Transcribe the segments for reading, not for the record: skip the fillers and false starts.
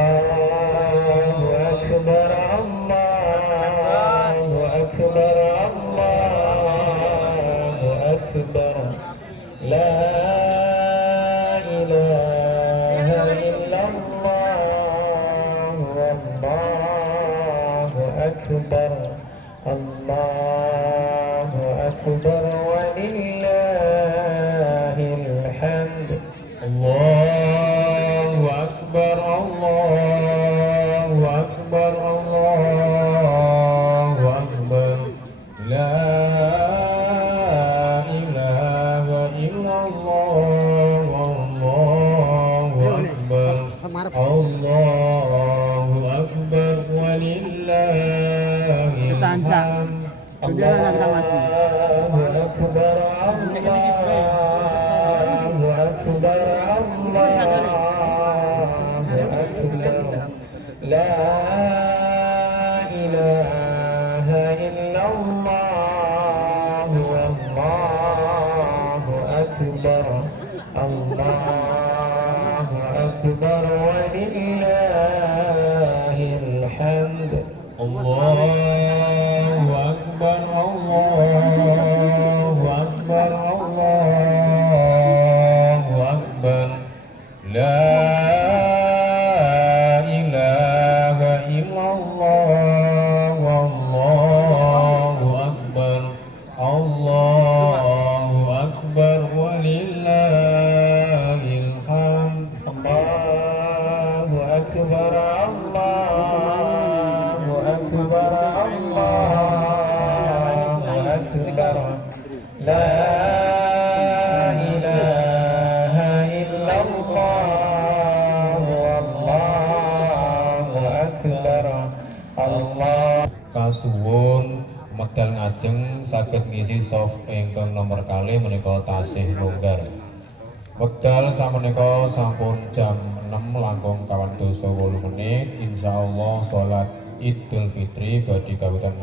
الله أكبر الله أكبر الله أكبر لا إله إلا الله والله أكبر الله أكبر ولله الحمد الله أكبر الله أكبر الله أكبر لا إله إلا الله والله أكبر الله أكبر ولله الحمد الله أكبر الله أكبر الله أكبر لا إله إلا الله والله أكبر الله أكبر ولله الحمد الله أكبر الله أكبر الله أكبر لا إله إلا الله والله أكبر الله أكبر ولله الحمد الله أكبر الله أكبر الله أكبر لا إله إلا الله والله أكبر الله kasuwun medal ngajeng saged ngisi soft ingkang nomor kalih menika tasih longgar. Wekdal sameneika sampun jam 6 langkung 8 menit. Insyaallah salat Idul Fitri badhe kawitan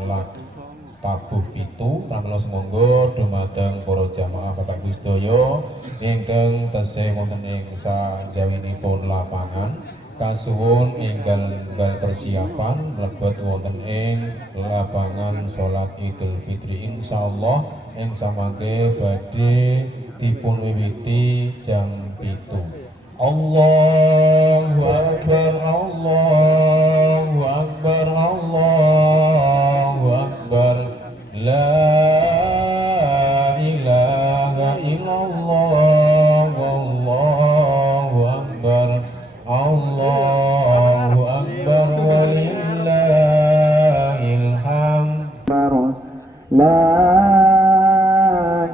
tabuh pitu pramila semonggo dumateng para jamaah Bapak Ibu sedaya ingkang tesih wonten ing sanjawinipun lapangan kasuwun enggal persiapan mlebet wonten ing lapangan salat Idul Fitri. Insyaallah ing samangke badhe dipun wiwiti jam 7. Allahu Akbar Allahu Akbar Allahu Akbar la ilaha illallah wallahu akbar Allahu akbar walillahil hamd la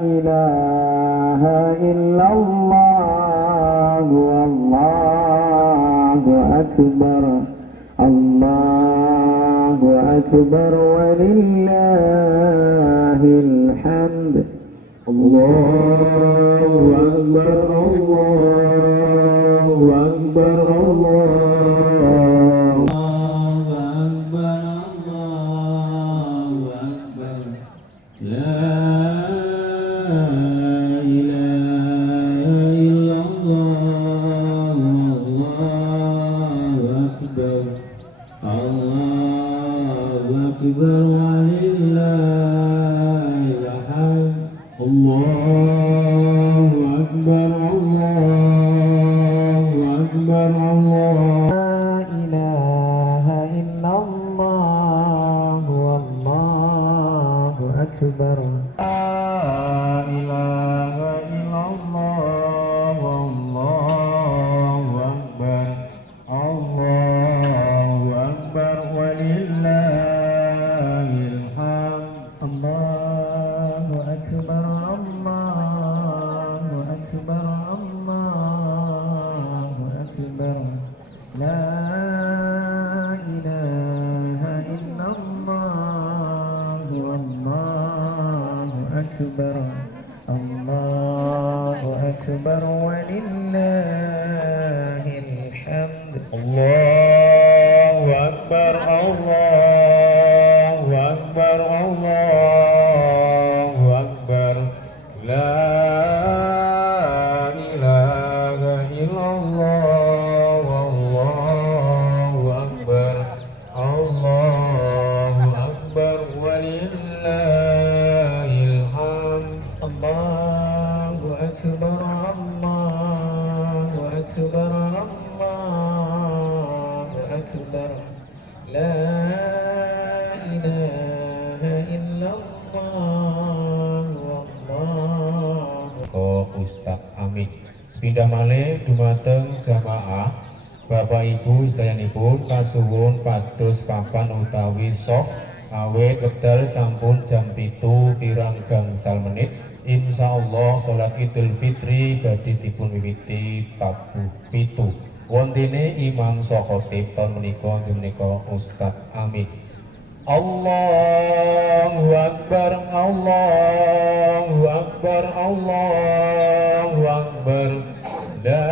ilaha illallah wallahu akbar Allahu akbar walillahil hamd Allahu akbar Allahu akbar Allahu akbar Allahu akbar la ilaha illallah Allahu akbar Allahu akbar walillahil hamd Allahu akbar Allahu akbar Allah la ilaha illallah wallahu akbar la ilaha illallah wallahu akbar Allahu akbar walillahil hamd Allahu akbar Allahu akbar Allahu akbar la ilaha illallah wallahu akbar Allahu akbar walillahil hamd Allahu akbar Allahu akbar Allahu akbar la ilaha illallah wallahu أكبر لا إله إلا الله والله. Ko Ustadz Amin. Sepindah malih dumateng jamaah Bapak Ibu sedayanipun kasuwun pados papan utawi soft awet wekdal sampun jam 7 kirang gangsal menit. Insyaallah salat Idul Fitri badhe dipun wiwiti tabuh 7. Wontene imam saha khatib taun menika inggih menika Ustadz Amin. Allahu Akbar, Allahu Akbar, Allahu Akbar. La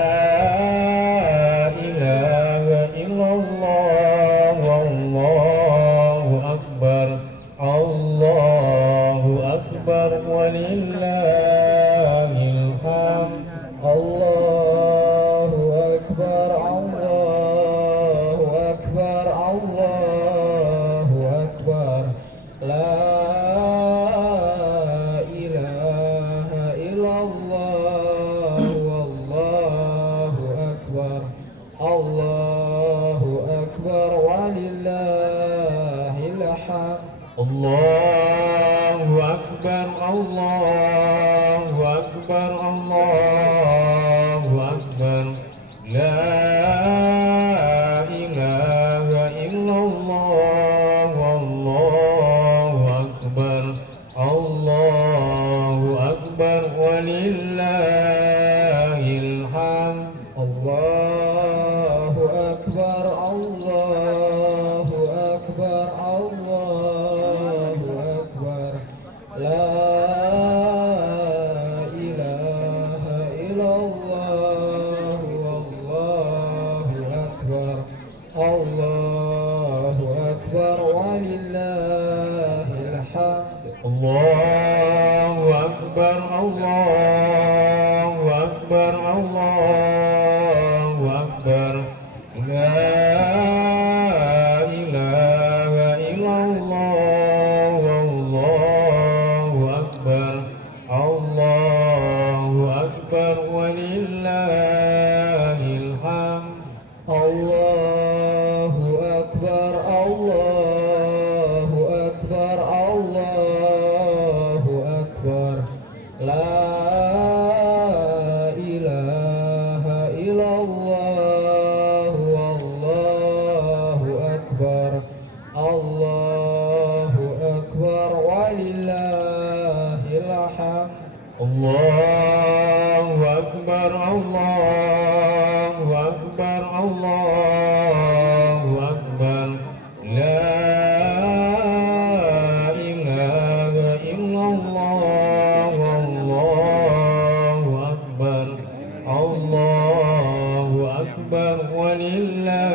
ilaha illallah, wallahu akbar. Allahu Akbar walillahil hamd. Allahu Akbar, Allahu Akbar, Allahu Akbar. La ilaha illallah, wallahu akbar. Allahu Akbar walillahil hamd. Allahu Akbar, Allahu Akbar, Allahu Akbar. La ilaha illallah, wallahu akbar. Allahu Akbar walillahil hamd. Allahu Akbar, Allahu Akbar, Allahu Akbar. La ilaha illallah, wallahu akbar. Allahu Akbar walillahil hamd. Allahu Akbar, Allahu Akbar, Allahu Akbar. La ilaha illallah, wallahu akbar. Allahu Akbar walillahil hamd. Allahu Akbar, Allahu Akbar, Allahu Akbar. La ilaha illallah, wallahu akbar. Allahu Akbar walillahil hamd. Allahu Akbar, Allahu Akbar, Allahu Akbar. La ilaha illallah, wallahu akbar. Allahu Akbar walillahil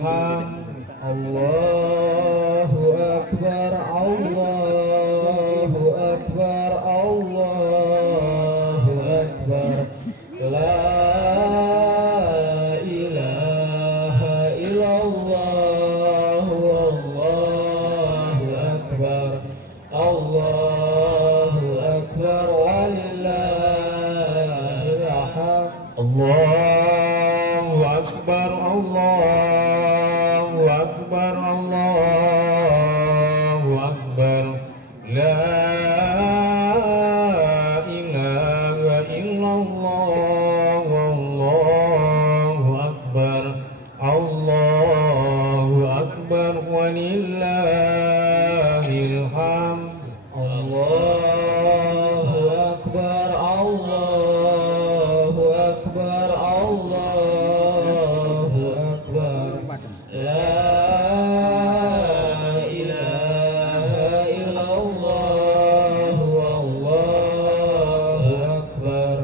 hamd. Allahu Akbar, Allahu Akbar, Allahu Akbar. La ilaha illallah, wallahu akbar. Allahu Akbar walillahil hamd. Allahu Akbar, Allahu Akbar, Allahu Akbar. La ilaha illallah, wallahu akbar. Allahu Akbar walillahil hamd. Allahu Akbar, Allahu Akbar, Allahu Akbar. La ilaha illallah, wallahu akbar.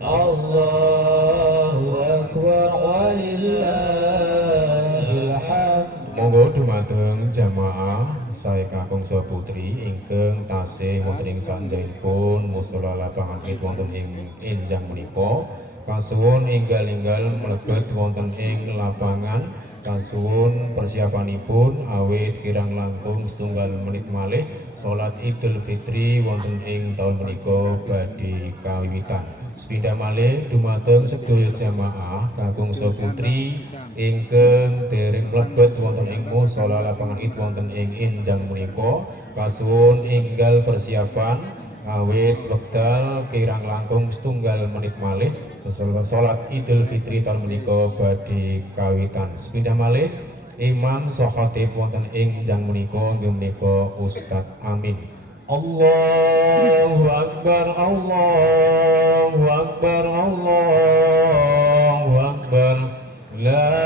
Allahu Akbar walillahil hamd. Monggo dumateng jamaah saya kakung saha putri ingkang tasih wonten ing sanjengipun musala lapangan Id wonten ing enjang menika kasuwun enggal-enggal mlebet wonten ing lapangan kasuwun persiapanipun awit kirang langkung setunggal menit malih salat Idul Fitri wonten ing taun menika badhe kawiwitan. Sepindah malih dumateng sedaya jamaah kakung saputri ingkang dereng mlebet wonten ing musala lapangan Id wonten ing enjang menika kasuwun enggal persiapan awit wekdal kirang langkung setunggal menit malih salat Idul Fitri tahun menika badhe kawitan. Sepindah malih Imam Sohotip wonten ing enjang menika inggih menika Ustadz Amin. Allahu Akbar, Allahu Akbar, Allahu Akbar. La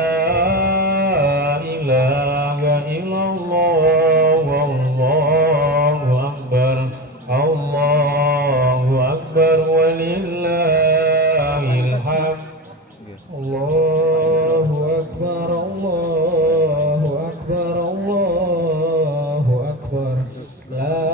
ilaha illallah, Allahu Akbar, Allahu Akbar, walillahil hamd. Allahu Akbar, Allahu Akbar, Allahu Akbar. La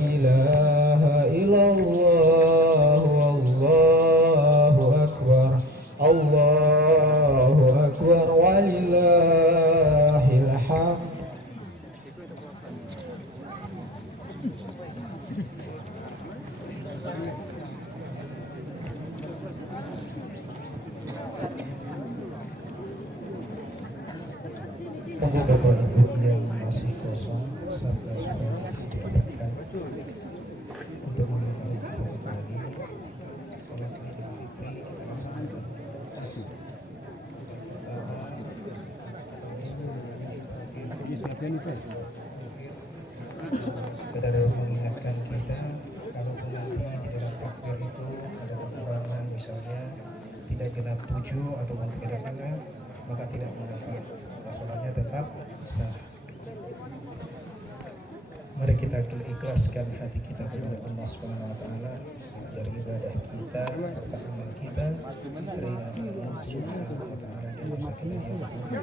ilaha illallah, Allahu Akbar, Allahu Akbar, walillahil hamd. Untuk Bapak Ibu yang masih kosong serta sudah disediakan untuk mengikuti kita kembali sholat Idul Fitri kita laksanakan. Pertama kita sekedar mengingatkan kita kalaupun nanti di dalam takbir itu ada kekurangan misalnya tidak genap 7 ataupun tidak genap maka tidak mengapa, sholatnya tetap sah. Mari kita ikhlaskan hati kita kepada Allah Subhanahu wa taala agar ibadah kita serta amal kita diterima oleh Allah Subhanahu wa taala dan dosa kita diampuni.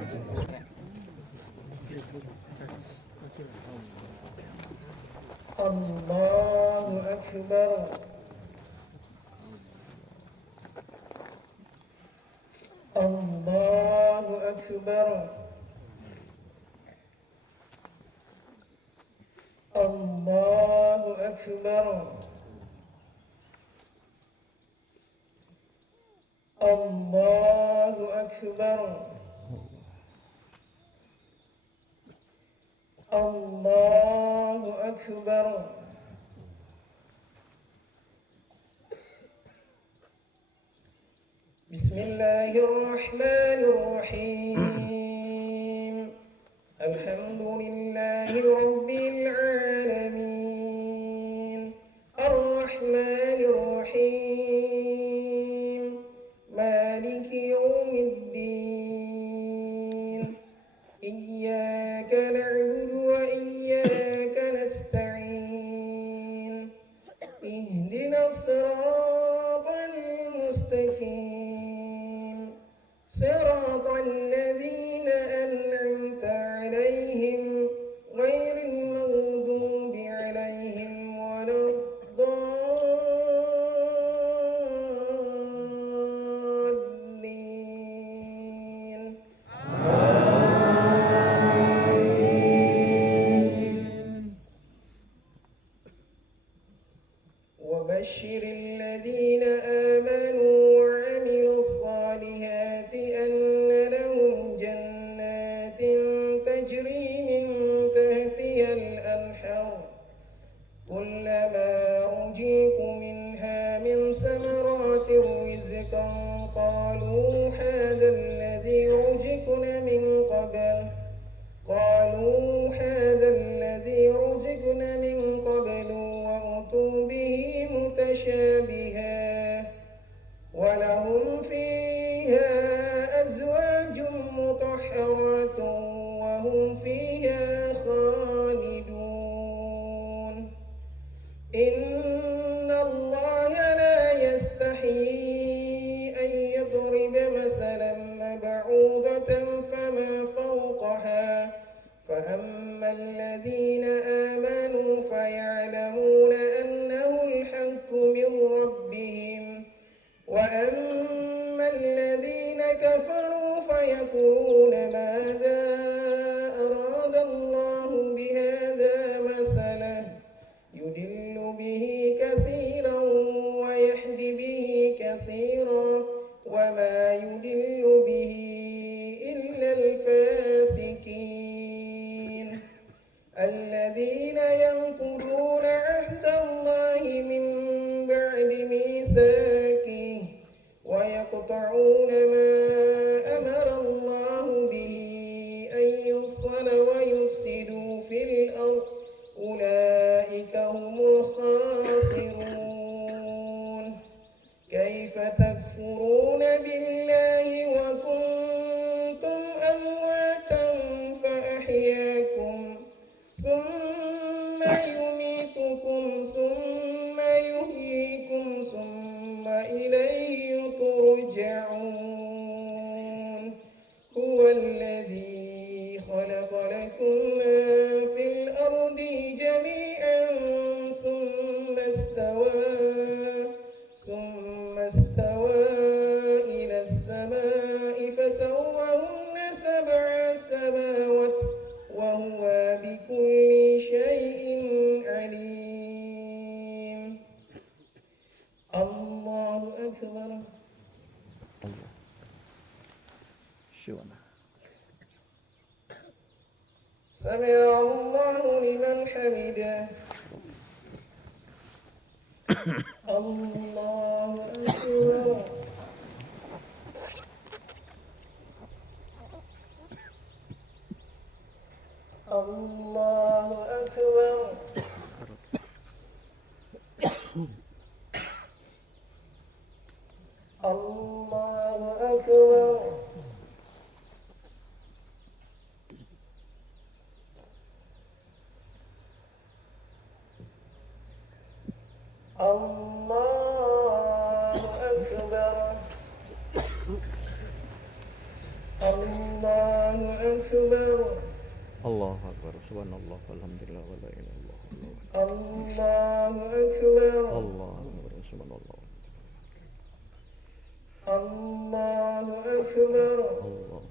Allahu Akbar. Allahu Akbar. Allahu Akbar. Allahu Akbar. Allahu Akbar. Bismillahirrahmanirrahim. Alhamdulillahi Rabbil alamin. Ar-Rahmanir-Rahim. Maliki yawmiddin. Iyyaka na'budu wa iyyaka nasta'in. Ihdinas siratal mustaqim. Siratal ladzina an'amta 'alaihim ghairil maghdubi 'alaihim waladdallin. وبشر الذين آمنوا وعملوا الصالحات أن لهم جنات تجري من تحتها الأنهار كلما رزقوا منها من ثمرات رزقا قالوا هذا الذي رزقنا من قبل وأتوا به متشابها ولهم فيها أزواج مطهرة وهم فيها خالدون. إن الله لا يستحيي أن يضرب مثلا بعوضة فما فوقها فأما الذين آمنوا فيعلمون أنه الحق من ربهم وأما الذين كفروا فيقولون ماذا أراد الله بهذا مثلا يضل به كثيرا يضل به إلا الفاسقين الذين ينقضون عهد الله من بعد ميثاقه ويقطعون ما أمر الله به أن يوصل ويفسدوا في الأرض أولئك هم الخاسرون كيف تكفرون بالله وكنتم أمواتا فأحياكم ثم يميتكم ثم يحييكم ثم إليه ترجعون هو الذي خلق لكم ما في الأرض جميعا ثم استوى إلى السماء فسواهن سبع سماوات وهو بكل شيء عليم الله أكبر سمع الله لمن حمده الله أكبر الله أكبر الله أكبر الله أكبر الله أكبر الله أكبر سبحان الله والحمد لله ولا إله إلا الله الله أكبر الله أكبر سبحان الله الله أكبر الله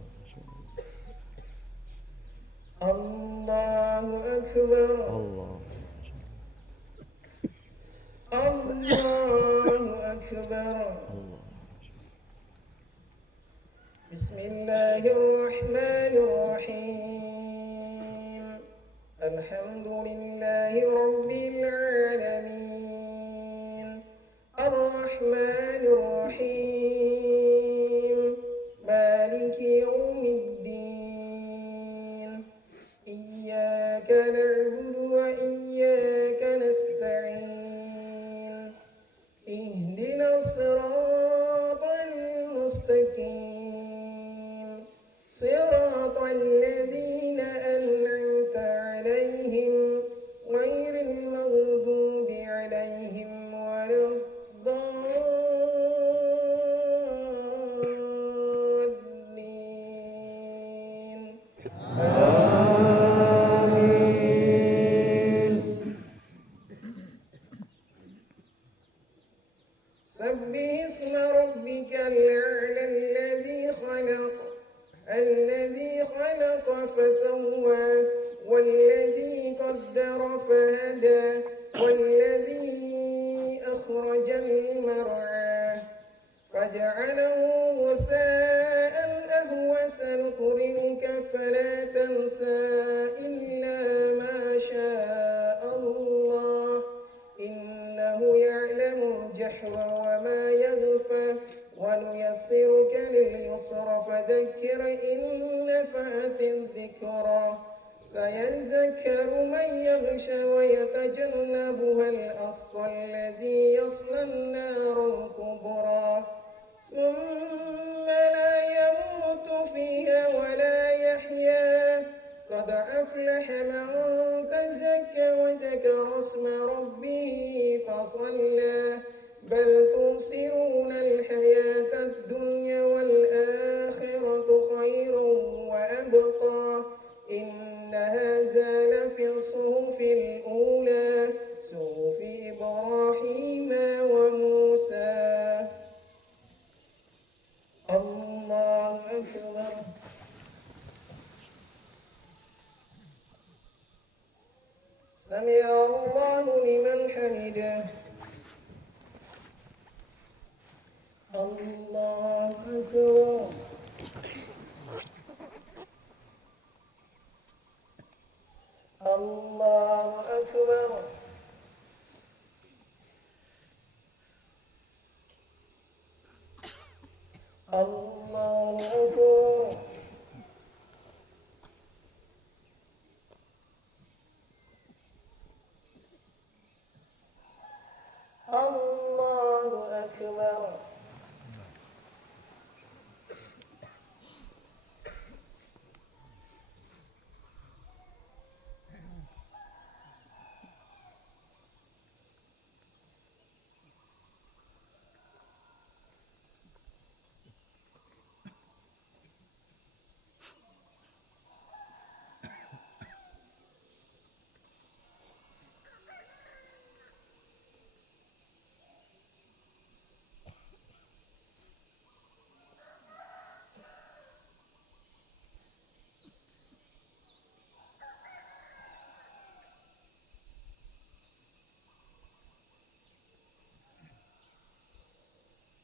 الله أكبر الله الله أكبر الله بسم الله الرحمن الرحيم الحمد لله رب العالمين الرحمن الرحيم مالك يوم الدين إياك نعبد وإياك نستعين اهدنا الصراط المستقيم صراط الذين أنعمت عليهم غير المغضوب عليهم ولا الضالين آمين سبح اسم ربك الأعلى الذي خلق فسوى والذي قدر فهدى والذي أخرج المرعى فجعله غثاء أهوى سنقرئك فلا تنسى إلا ما شاء الله إنه يعلم الجهر وما يخفى ونيسرك لليسر فذكر إن نفعت الذكرى سيذكر من يغشى ويتجنبها الأشقى الذي يصلى النار الكبرى ثم لا يموت فيها ولا يحيا قد أفلح من تزكى وذكر اسم ربه فصلى بل تؤثرون الحياة الدنيا والآخرة خير وأبقى إن هذا لفي الصحف الأولى صحف إبراهيم وموسى الله أكبر سمع الله لمن حمده الله أكبر الله أكبر. الله أكبر. الله أكبر.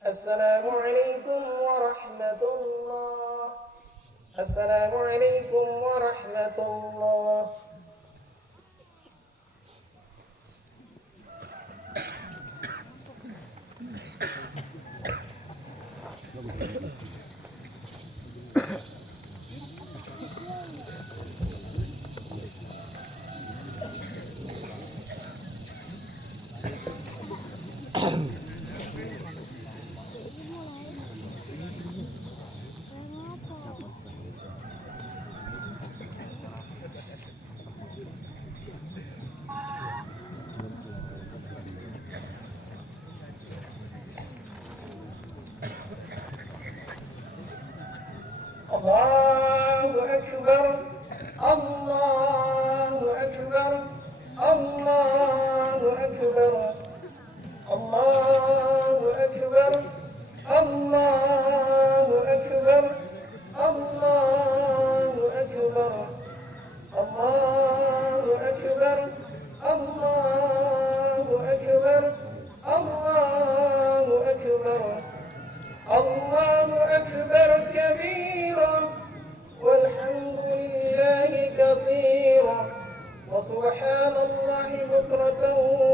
السلام عليكم ورحمة الله. السلام عليكم ورحمة الله. الله أكبر. الله أكبر. الله أكبر. الله أكبر. الله أكبر. الله أكبر. الله أكبر. الله أكبر. الله أكبر. الله أكبر كبيرا والحمد لله كثيرا وسبحان الله بكرة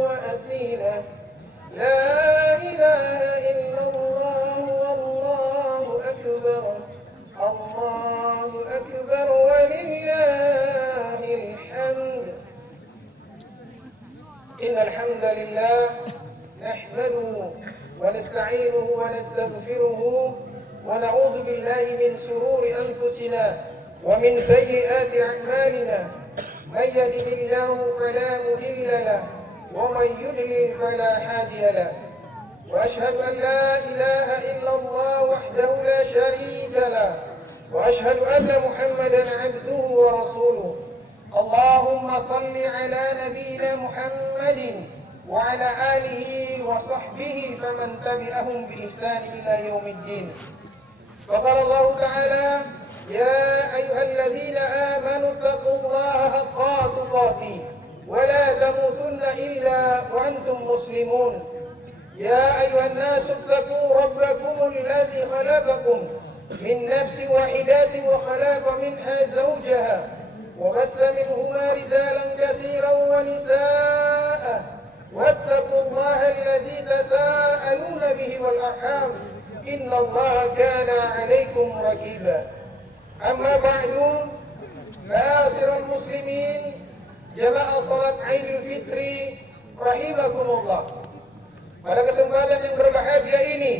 وأسيلا. لا إله إلا الله والله أكبر. الله أكبر ولله الحمد. إن الحمد لله نحمده ونستعينه ونستغفره ونعوذ بالله من شرور أنفسنا ومن سيئات أعمالنا. من يهده الله فلا مضل له ومن يضلل فلا هادي له. وأشهد أن لا إله إلا الله وحده لا شريك له وأشهد أن محمدا عبده ورسوله. اللهم صل على نبينا محمد وعلى آله وصحبه فمن تبعهم بإحسان إلى يوم الدين. وقال الله تعالى: يا أيها الذين آمنوا اتقوا الله حق تقاته ولا تموتن إلا وأنتم مسلمون. يا أيها الناس اتقوا ربكم الذي خلقكم من نفس واحدة وخلق منها زوجها وبث منهما رجالا كثيرا ونساء واتقوا الله الذي تساءلون به والأرحام إن الله كان عليكم رقيبا. أما بعد، معاشر المسلمين jamaah salat Idul Fitri rahimakumullah. Pada kesempatan yang berbahagia ini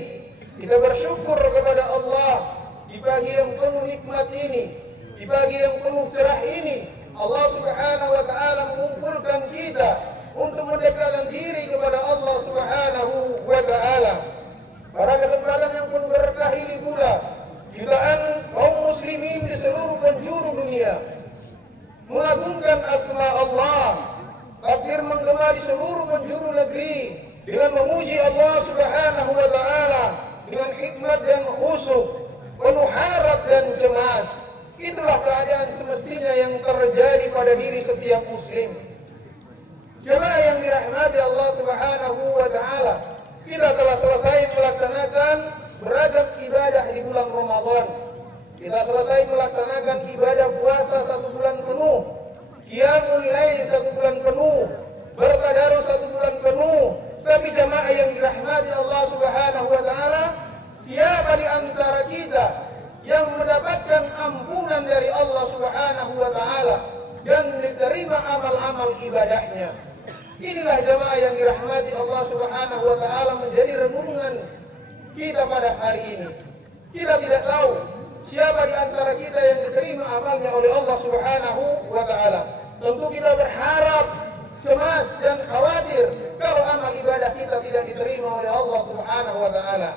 kita bersyukur kepada Allah di pagi yang penuh nikmat ini, di pagi yang penuh cerah ini. Allah Subhanahu wa taala mengumpulkan kita untuk mendekatkan diri kepada Allah Subhanahu wa taala. Pada kesempatan yang penuh berkah ini pula jutaan kaum muslimin di seluruh penjuru dunia mengagungkan asma Allah, takbir menggema di seluruh penjuru negeri dengan memuji Allah Subhanahu wa taala dengan hikmat dan khusyuk, penuh harap dan cemas. Itulah keadaan semestinya yang terjadi pada diri setiap muslim. Jemaah yang dirahmati Allah Subhanahu wa taala, kita telah selesai melaksanakan beragam ibadah di bulan Ramadan. Kita selesai melaksanakan ibadah puasa 1 bulan penuh, qiyamul lail 1 bulan penuh, bertadarus 1 bulan penuh. Tapi jamaah yang dirahmati Allah Subhanahu wa taala, siapa di antara kita yang mendapatkan ampunan dari Allah Subhanahu wa taala dan diterima amal-amal ibadahnya? Inilah jamaah yang dirahmati Allah Subhanahu wa taala menjadi renungan kita pada hari ini. Kita tidak tahu siapa di antara kita yang diterima amalnya oleh Allah Subhanahu wa taala. Tentu kita berharap, cemas dan khawatir kalau amal ibadah kita tidak diterima oleh Allah Subhanahu wa taala.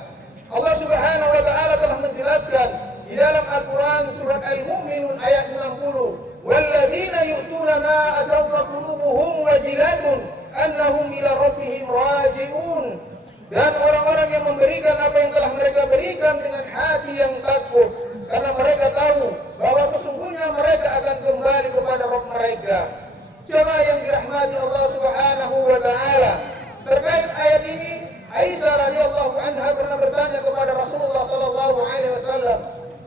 Allah Subhanahu wa taala telah menjelaskan di dalam Al-Qur'an surat Al-Mu'minun ayat 60, "Walladzina yu'tuna ma ataw wa qulubuhum wajilatun annahum ila rabbihim raji'un." Dan orang-orang yang memberikan apa yang telah mereka berikan dengan hati yang takut, karena mereka tahu bahwa sesungguhnya mereka akan kembali kepada Rabb mereka. Jemaah yang dirahmati Allah Subhanahu wa taala, terkait ayat ini, Aisyah radhiyallahu anha pernah bertanya kepada Rasulullah sallallahu alaihi wasallam,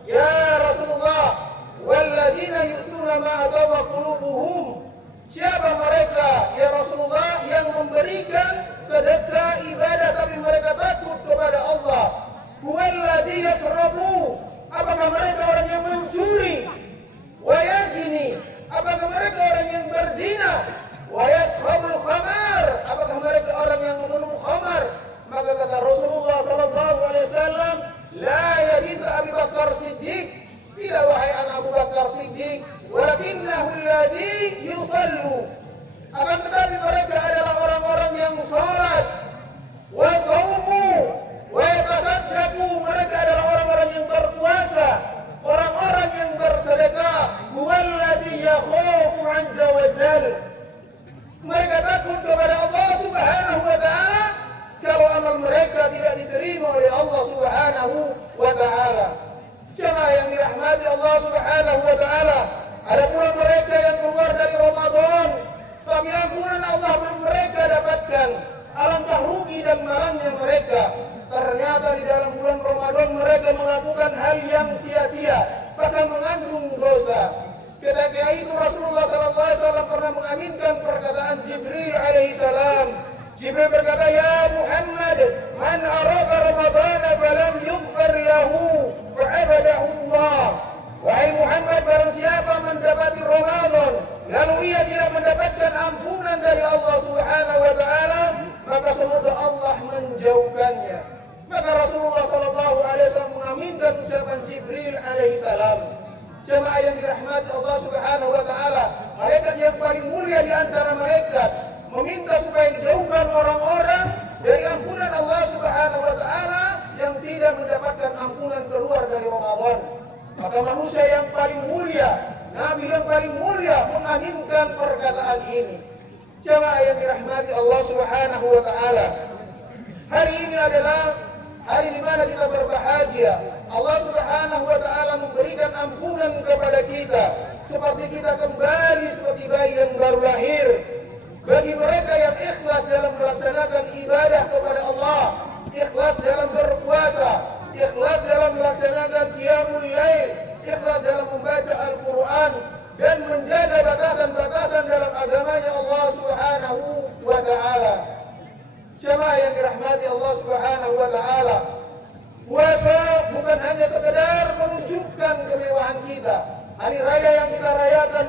"Ya Rasulullah, walladzina yu'tuna ma atawa qulubuhum." Siapa mereka ya Rasulullah yang memberikan sedekah ibadah tapi mereka takut kepada Allah? Huwallazi yasrabu. Apakah mereka orang yang mencuri? Wa yazni. Apakah mereka orang yang berzina? Wa yashabul khamar. Apakah mereka orang yang meminum khamar? Maka kata Rasulullah sallallahu alaihi wasallam, la ya bint Abi Bakar Siddiq. Tidak wahai anak Abu Bakar Siddiq, walakinnahu alladhi yusallu. Akan tetapi mereka adalah orang-orang yang salat, wa saumu, wa yatasaddaqu. Mereka adalah orang-orang yang berpuasa, orang-orang yang bersedekah. Huwallazi yakhafu 'azza wa jalla. Mereka takut kepada Allah Subhanahu wa taala kalau amal mereka tidak diterima oleh Allah Subhanahu wa taala. Jemaah yang dirahmati Allah Subhanahu wa taala, ada pula mereka yang keluar dari Ramadan tapi ampunan Allah belum mereka dapatkan. Alangkah rugi dan malangnya mereka. Ternyata di dalam bulan Ramadan mereka melakukan hal yang sia-sia, bahkan mengandung dosa. Ketika itu Rasulullah SAW pernah mengaminkan perkataan Jibril alaihi salam. Jibril berkata, "Ya Muhammad, man arada Ramadan falam yughfar lahu fa'abadahu Allah." Wahai Muhammad, barang siapa mendapati Ramadan lalu ia tidak mendapatkan ampunan dari Allah Subhanahu wa taala, maka semoga Allah menjauhkannya. Maka Rasulullah sallallahu alaihi wasallam mengaminkan ucapan Jibril alaihi salam. Jemaah yang dirahmati Allah Subhanahu wa taala, malaikat yang paling mulia di antara malaikat meminta supaya dijauhkan orang-orang dari ampunan Allah Subhanahu wa taala yang tidak mendapatkan ampunan keluar dari Ramadan. Maka manusia yang paling mulia, Nabi yang paling mulia mengaminkan perkataan ini. Jemaah yang dirahmati Allah Subhanahu wa taala, hari ini adalah hari di mana kita berbahagia. Allah Subhanahu wa taala memberikan ampunan kepada kita seperti kita kembali seperti bayi yang baru lahir. Bagi mereka yang ikhlas dalam melaksanakan ibadah kepada Allah, ikhlas dalam berpuasa, ikhlas dalam melaksanakan qiyamul lail, ikhlas dalam membaca Al-Quran dan menjaga batasan-batasan dalam agamanya Allah Subhanahu wa ta'ala. Jemaah yang dirahmati Allah Subhanahu wa ta'ala, puasa bukan hanya sekedar menunjukkan kemewahan kita. Hari raya yang kita rayakan